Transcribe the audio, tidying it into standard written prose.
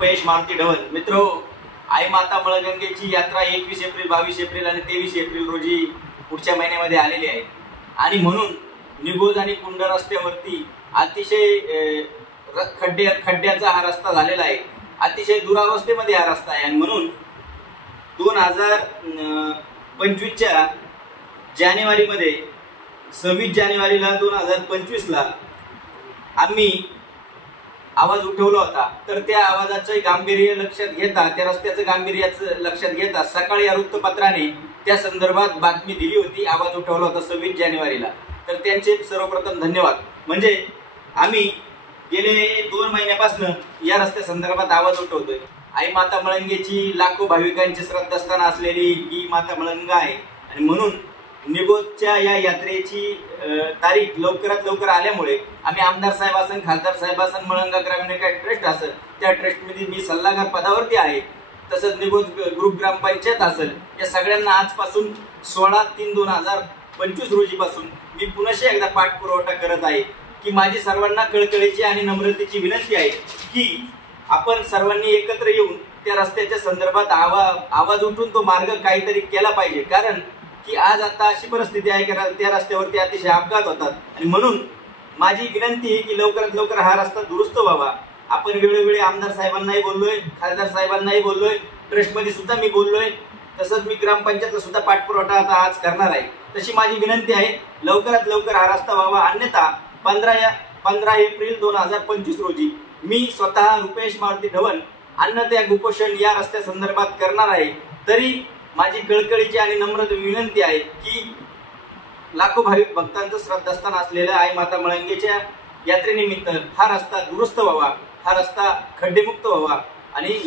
महेश मारुती ढवण मित्रो, आई माता मळगंगेची यात्रा 21 एप्रिल 22 एप्रिल आणि 23 एप्रिल रोजी पुढच्या महिन्यामध्ये आलेली आहे आणि म्हणून निगोज आणि कुंड रस्त्यावरती अतिशय खड्ड्याचा हा रस्ता झालेला आहे। अतिशय दुरावस्थेमध्ये हा रस्ता आहे आणि म्हणून 2025 च्या जानेवारीमध्ये 26 जानेवारीला 2025 ला आम्ही आवाज उठवला होता। तर त्या आवाजाचे गांभीर्य लक्षात घेता, त्या रस्त्याचं गांभीर्याचं लक्षात घेता सकाळी या वृत्तपत्राने त्या संदर्भात बातमी दिली होती, आवाज उठवला होता 26 जानेवारीला। तर त्यांचे सर्वप्रथम धन्यवाद। म्हणजे आम्ही गेले 2 महिन्यापासून या रस्त्या संदर्भात आवाज उठवतोय। आई माता मळंगेची लाखो भाविकांची श्रद्धास्थान असलेली ही माता मळंग आहे आणि म्हणून निगोजच्या या यात्रेची तारीख लवकरात लवकर आल्यामुळे आम्ही आमदार साहेब असन, खासदार साहेब असन, मळंगा ग्रामीण विकास ट्रस्ट असेल, त्या ट्रस्टमध्ये मी सल्लागार पदावरती आहे। तसंच निगोज ग्रुप ग्रामपंचायत असेल, या सगळ्यांना आजपासून 16/3/2025 रोजीपासून मी पुन्हा एकदा पाठपुरवठा करत आहे की माझी सर्वांना कळकळीची आणि नम्रतेची विनंती आहे की आपण सर्वांनी एकत्र येऊन त्या रस्त्याच्या संदर्भात आवाज उठून तो मार्ग काहीतरी केला पाहिजे। कारण की आज आता अशी परिस्थिती आहे की त्या रस्त्यावरती अतिशय अपघात होतात आणि म्हणून माझी विनंती आहे की लवकरात लवकर हा रस्ता दुरुस्त व्हावा। आपण वेळोवेळी आमदार साहेबांनाही बोललोय, खासदार साहेबांनाही बोललोय, ट्रस्टमध्ये सुद्धा मी बोललोय, तसंच मी ग्रामपंचायतला सुद्धा पाठपुरवठा आता आज करणार आहे। तशी माझी विनंती आहे लवकरात लवकर हा रस्ता व्हावा, अन्यथा 15 एप्रिल 2025 रोजी मी स्वतः रुपेश मारुती ढवण अन्नत्याग उपोषण या रस्त्या संदर्भात करणार आहे। तरी माझी कळकळीची आणि नम्र विनंती आहे की लाखो भाविक भक्तांचं श्रद्धास्थान असलेल्या आई माता मळंगेच्या यात्रेनिमित्त हा रस्ता दुरुस्त व्हावा, हा रस्ता खड्डेमुक्त व्हावा आणि